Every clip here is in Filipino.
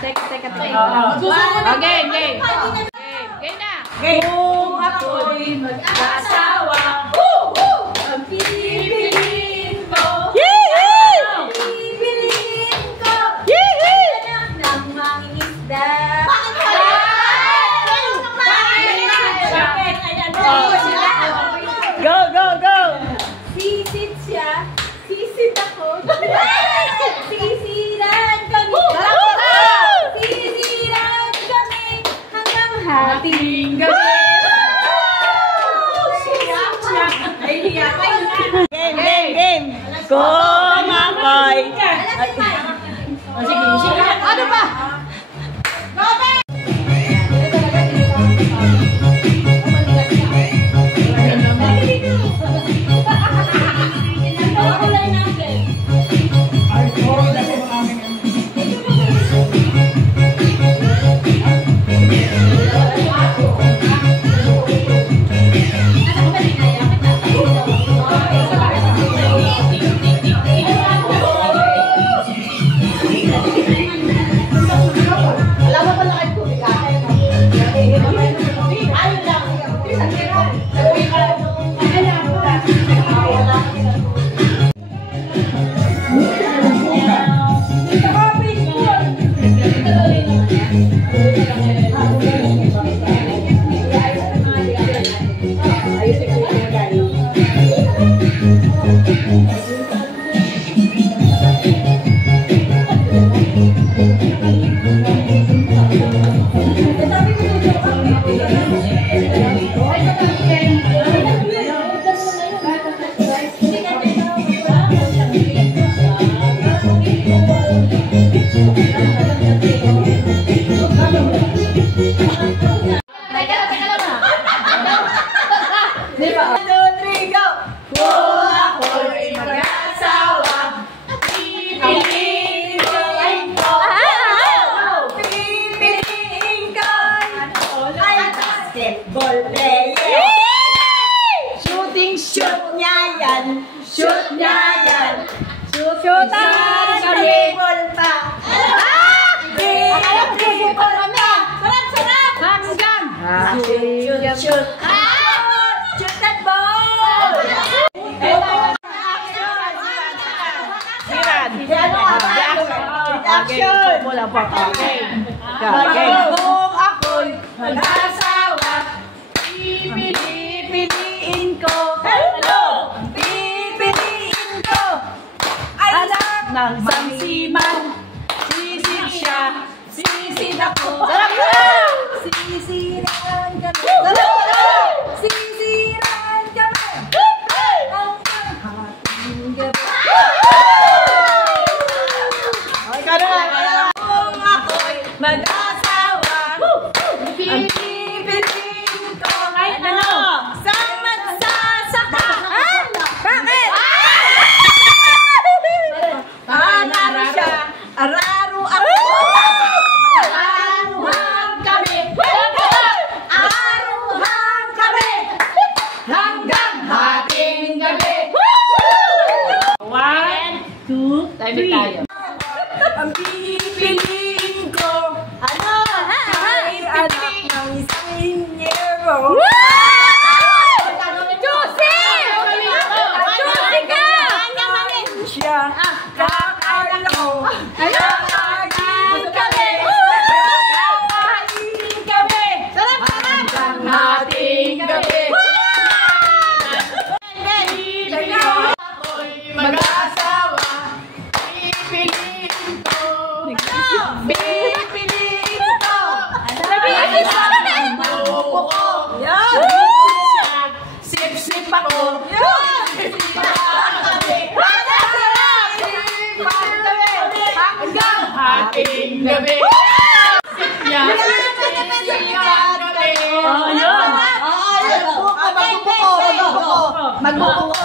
Teka. Game na. Kung ako'y mag-asawa, ang pipiliin ko. Pipiliin ko. Anak ng mangingisda. Go! Sisit siya. Sisit ako. Sisiran kami. Sisiran kami hanggang hating gabi. Game. Kung ako'y... Sige. Ano ba? Shoot at ball! Action! Kung ako'y mag-asawa, pipiliin ko. Pipiliin ko. Anak ng sangsiman. Sisid siya. Sisid ako. Sarap na! Sisiran kami. Sisiran kami. Hanggang hating gabi. Kung ako'y mag-asawa, ang pipiliin ko ay sa magsasaka. Bakit? Araro siya. Araro ako. Aruhan kami. Aruhan kami. Hanggang hating gabi. 1, 2, 3. Ang pipiliin ko, ay anak ng isang inyero. Juicy ka! Siya, kakalo. Kakain kami. Kakain kami. Hanggang hating gabi. Ako'y mag-asawa. Pipiliin ko. Sip-sip ako. Hanggang hating gabi. Magbubuko.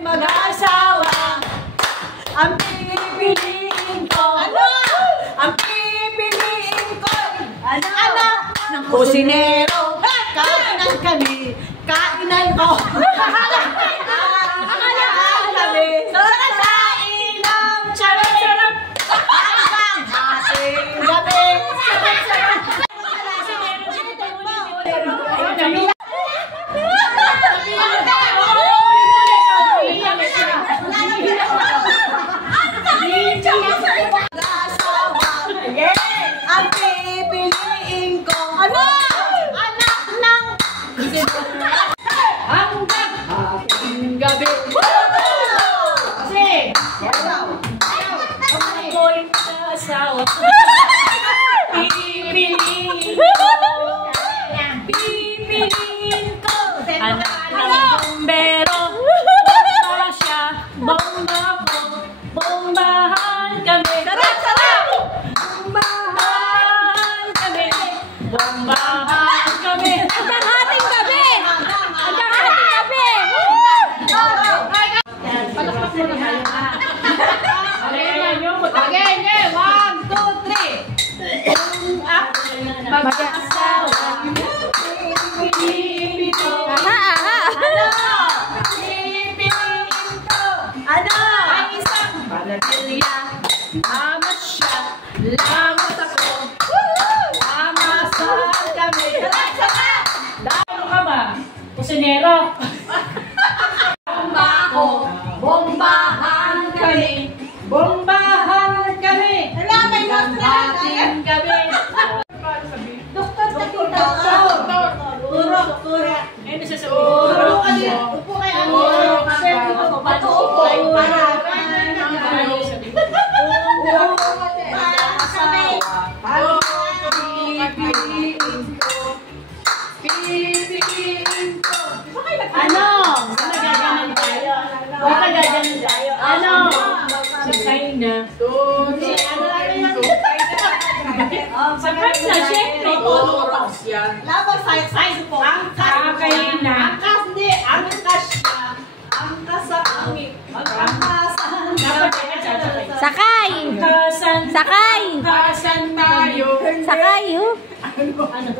Mag-asawa. Ang pipiliin ko. Ang pipiliin ko. Anak ng kusinero. Kainan kami. Kainan ko. Kainan kami. Sa ilang charot. Hanggang hating gabi. asawa. Pipiliin ko. Pipiliin ko. Anak ng bombero. Bomba siya. Bomba ko. Bombahan kami. Sarap, sarap! Bombahan kami. Bombahan kami. Hanggang hating gabi! Hanggang hating gabi! Palakpak mo na kayo. Okay, 1, 2, 3. Mag-asawa. Pipiliin ko. Aha! Pipiliin ko. Ano? Ang isang panadilya. Amat siya. Lamot ako. Amasal kami. Dahil ka ba? Kusinero. Bomba ako. Bombahan kami. Bombahan kami. Bombahan kami. Doktor. Turo. Eh, nasasabihin. Upo kayo. Ano? Nagaganan tayo. Nagaganan tayo. Ano? Sakay na. Sakay na, syempre. Labas size po. Sakay na. Angkas hindi. Angkas siya. Angkas sa angin. Angkasan. Dapat kaya sasakay. Sakay! Kasan. Sakay! Kasan tayo. Sakay, oh. Ano?